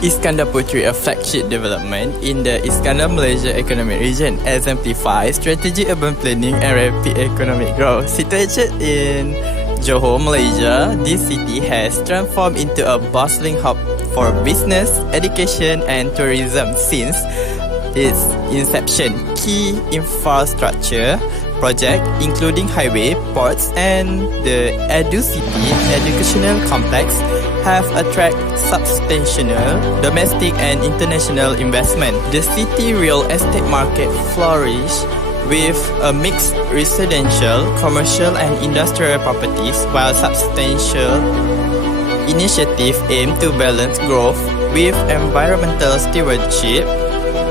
Iskandar Puteri, a flagship development in the Iskandar Malaysia economic region, exemplifies strategic urban planning and rapid economic growth. Situated in Johor, Malaysia, this city has transformed into a bustling hub for business, education and tourism since its inception. Key infrastructure projects including highway, ports and the Edu-City educational complex have attracted substantial domestic and international investment. The city real estate market flourished with a mixed residential, commercial and industrial properties, while substantial initiatives aim to balance growth with environmental stewardship.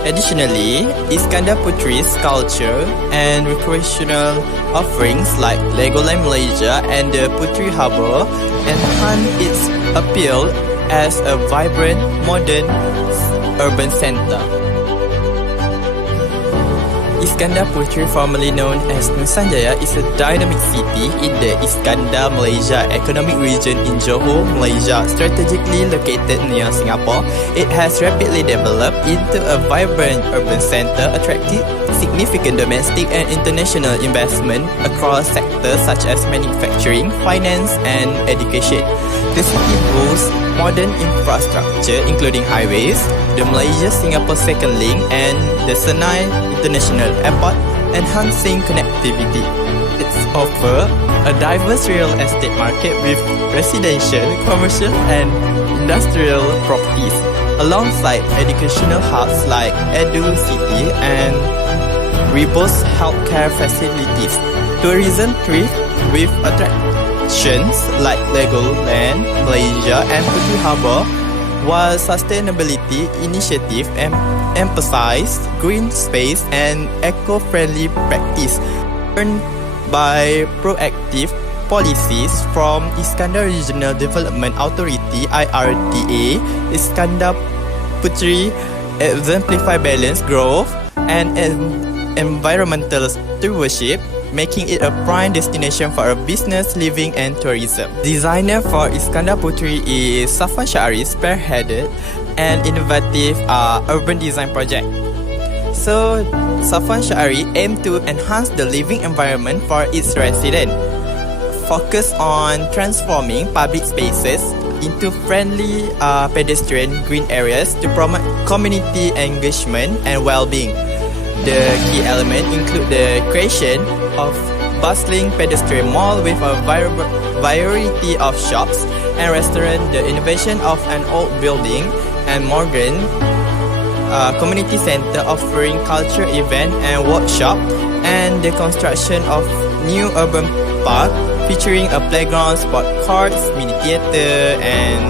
Additionally, Iskandar Puteri's culture and recreational offerings like Legoland Malaysia and the Puteri Harbour enhance its appeal as a vibrant, modern urban centre. Iskandar Puteri, formerly known as Nusantara, is a dynamic city in the Iskandar Malaysia economic region in Johor, Malaysia. Strategically located near Singapore, it has rapidly developed into a vibrant urban centre, attracting significant domestic and international investment across sectors such as manufacturing, finance and education. The city boasts modern infrastructure including highways, the Malaysia-Singapore Second Link and the Senai International Airport, enhancing connectivity. It offers a diverse real estate market with residential, commercial and industrial properties, alongside educational hubs like Edu-City and robust healthcare facilities. Tourism thrives with attractions like Legoland Malaysia and Puteri Harbour, while sustainability initiatives emphasize green space and eco-friendly practice. Earned by proactive policies from Iskandar Regional Development Authority (IRDA), Iskandar Puteri exemplify balanced growth and environmental stewardship, making it a prime destination for a business, living and tourism. Designer for Iskandar Puteri is Safwan Syahri, spearheaded an innovative urban design project. So, Safwan Syahri aimed to enhance the living environment for its residents, focus on transforming public spaces into friendly pedestrian green areas to promote community engagement and well-being. The key elements include the creation of bustling pedestrian mall with a variety of shops and restaurants, the innovation of an old building and modern community center offering culture event and workshop, and the construction of new urban park featuring a playground, sport courts, mini theater and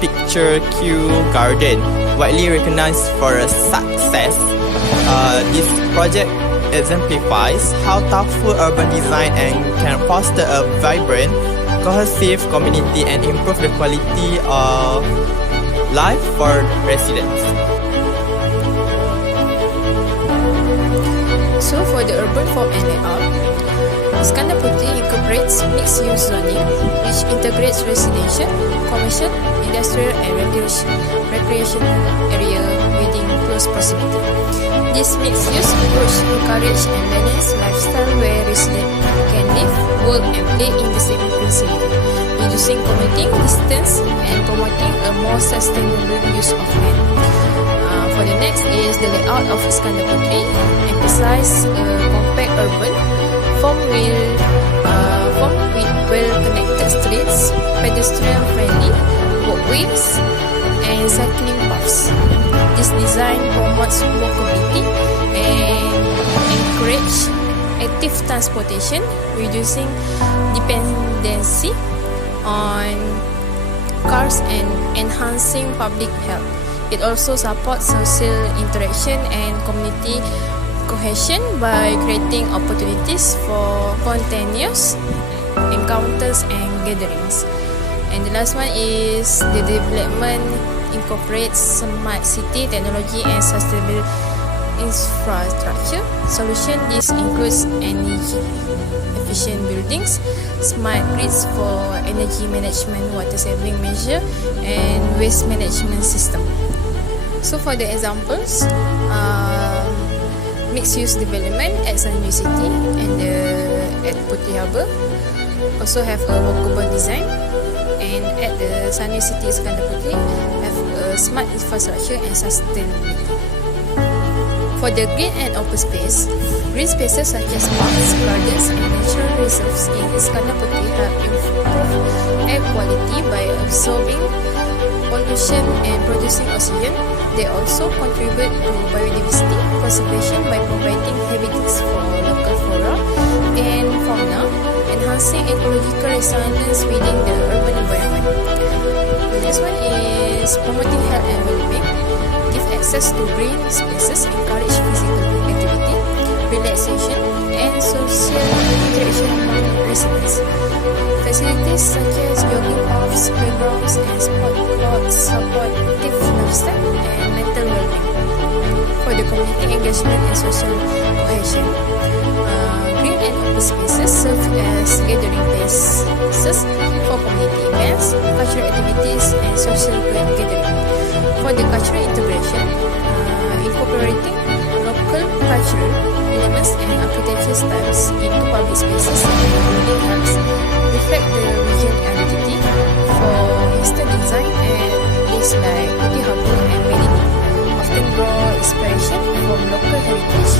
picture queue garden. Widely recognized for a success, this project exemplifies how thoughtful urban design and can foster a vibrant, cohesive community and improve the quality of life for residents. So for the urban form and layout, Iskandar Puteri incorporates mixed-use zoning, which integrates residential, commercial, industrial and recreational area within close proximity. This mixed-use approach encourages and balances lifestyle where residents can live, work and play in the same facility, reducing commuting distance and promoting a more sustainable use of land. For the next is the layout of Iskandar Puteri, emphasize compact urban form with well-connected streets, pedestrian-friendly walkways, and cycling paths. This design promotes walkability and encourage active transportation, reducing dependency on cars and enhancing public health. It also supports social interaction and community cohesion by creating opportunities for spontaneous encounters and gatherings. And the last one is the development incorporates smart city technology and infrastructure solution. This includes energy efficient buildings, smart grids for energy management, water saving measure, and waste management system. So for the examples, mixed use development at Sunny City and at Puteri Harbour also have a walkable design, and at the Sunny City Iskandar Puteri have a smart infrastructure and sustainability. For the green and open space, green spaces such as parks, gardens, and natural reserves in Iskandar Puteri help improve air quality by absorbing pollution and producing oxygen. They also contribute to biodiversity conservation by providing habitats for local flora and fauna, enhancing ecological resilience within the urban environment. The next one is promoting health and well-being. Give access to green spaces, encourage physical activity, relaxation, and social interaction among residents. Facilities such as jogging paths, playgrounds, and sport courts support active lifestyle and mental well-being. For the community engagement and social cohesion, green and open spaces serve as gathering places for community events, cultural activities, and social gathering. For the cultural integration, incorporating local cultural elements and architecture styles into public spaces and building helps reflect the region identity. For instance, design and places like Puteri Harbour and Melini often draw inspiration from local heritage,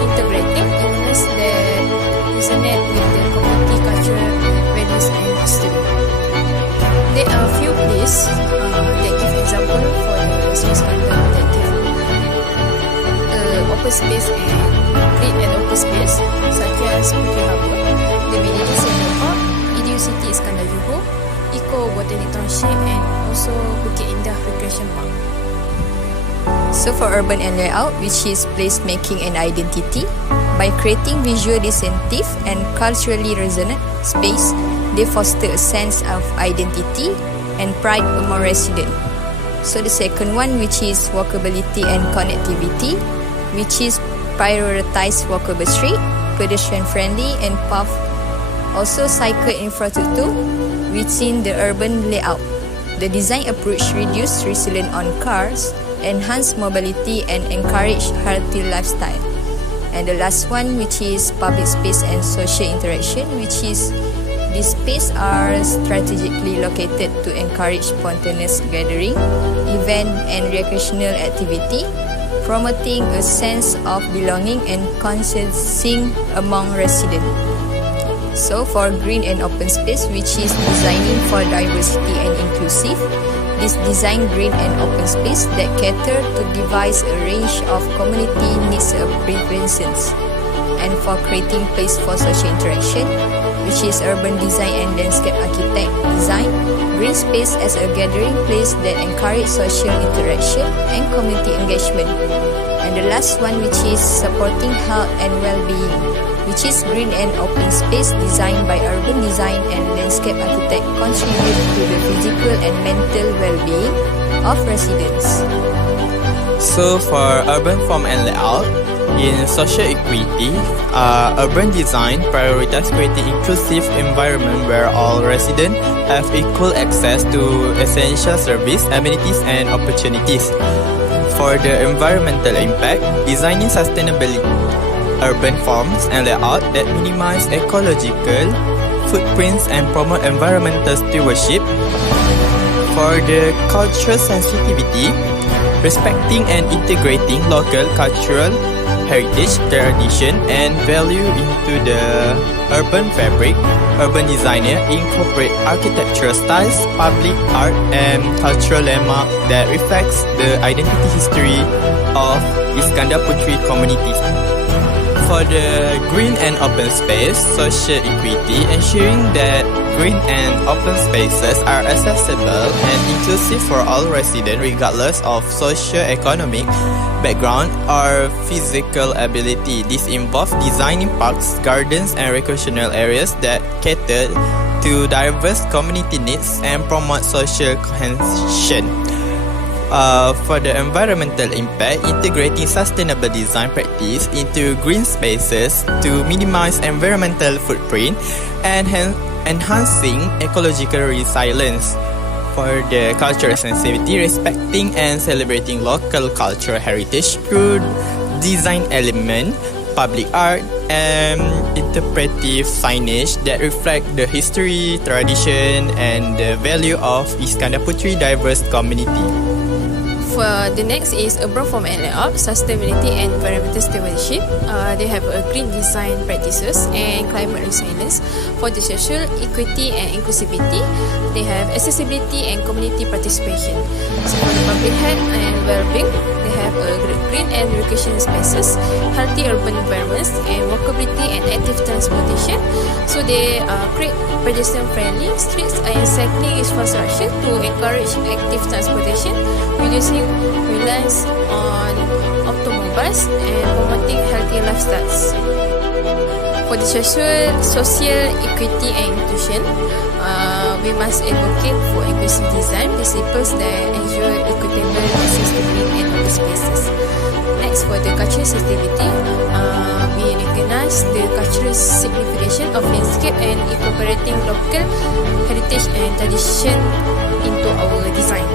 integrating elements that resonate with the community cultural values and history. There are few places that give example for the Iskandar that have open space and green and open space such as Puteri Harbour, the Melini Central Park, City Iskandar Johor, Eco Botanic Township, and also Bukit Indah Recreation Park. So for urban and layout, which is place making and identity, by creating visual distinctive and culturally resonant space, they foster a sense of identity and pride among residents. So the second one, which is walkability and connectivity, which is prioritize walkable street, pedestrian friendly, and path. Also cycle infrastructure within the urban layout. The design approach reduce reliance on cars, enhance mobility, and encourage healthy lifestyle. And the last one, which is public space and social interaction, which is these spaces are strategically located to encourage spontaneous gathering, event, and recreational activity, promoting a sense of belonging and consensus among residents. So for green and open space, which is designing for diversity and inclusive, this design green and open space that cater to devise a range of community needs and preferences. And for creating place for social interaction, which is urban design and landscape architect design, green space as a gathering place that encourage social interaction and community engagement. And the last one, which is supporting health and well-being, which is green and open space designed by urban design and landscape architect contribute to the physical and mental well-being of residents. So for urban form and layout, in social equity, urban design prioritizes creating inclusive environment where all residents have equal access to essential service, amenities, and opportunities. For the environmental impact, designing sustainability urban forms and layout that minimize ecological footprints and promote environmental stewardship. For the cultural sensitivity, respecting and integrating local cultural heritage, tradition, and value into the urban fabric, urban designer incorporate architectural styles, public art, and cultural landmark that reflects the identity history of Iskandar Puteri communities. For the green and open space, social equity, ensuring that green and open spaces are accessible and inclusive for all residents regardless of socio-economic background or physical ability. This involves designing parks, gardens, and recreational areas that cater to diverse community needs and promote social cohesion. For the environmental impact, integrating sustainable design practice into green spaces to minimize environmental footprint and enhancing ecological resilience. For the cultural sensitivity, respecting and celebrating local cultural heritage through design element, public art, and interpretive signage that reflect the history, tradition, and the value of Iskandar Puteri diverse community. For the next is urban form and layout, sustainability and environmental stewardship. They have a green design practices and climate resilience. For the social equity and inclusivity, they have accessibility and community participation. So for the public health and well-being, they have a green and recreation spaces, healthy urban environments, and walkability and active transportation. So they create pedestrian-friendly streets and cycling infrastructure to encourage active transportation, reducing reliance on automobiles and promoting healthy lifestyles. For the social equity and inclusion, we must advocate for inclusive design principles that ensure equitable access to green and open spaces. Next, for the cultural sensitivity, we recognize the cultural signification of landscape and incorporating local heritage and tradition into our design.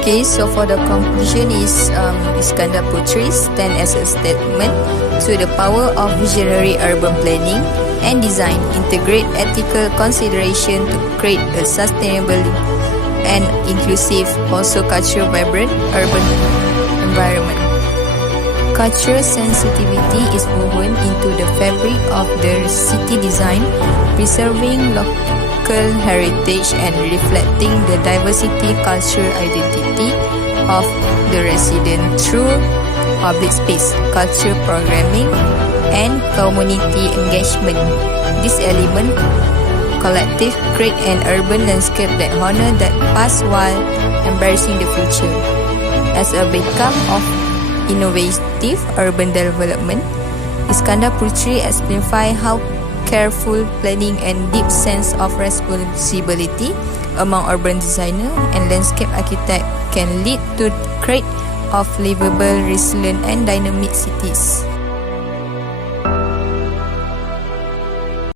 Okay, so for the conclusion is Iskandar Puteri stand as a statement to the power of visionary urban planning and design, integrate ethical consideration to create a sustainable and inclusive, also cultural vibrant urban environment. Cultural sensitivity is woven into the fabric of the city design, preserving local heritage and reflecting the diversity cultural identity of the resident through public space, culture programming, and community engagement. This element collective create an urban landscape that honor that past while embracing the future. As a beacon of innovative urban development, Iskandar Puteri exemplify how careful planning and deep sense of responsibility among urban designer and landscape architect can lead to create of livable, resilient and dynamic cities.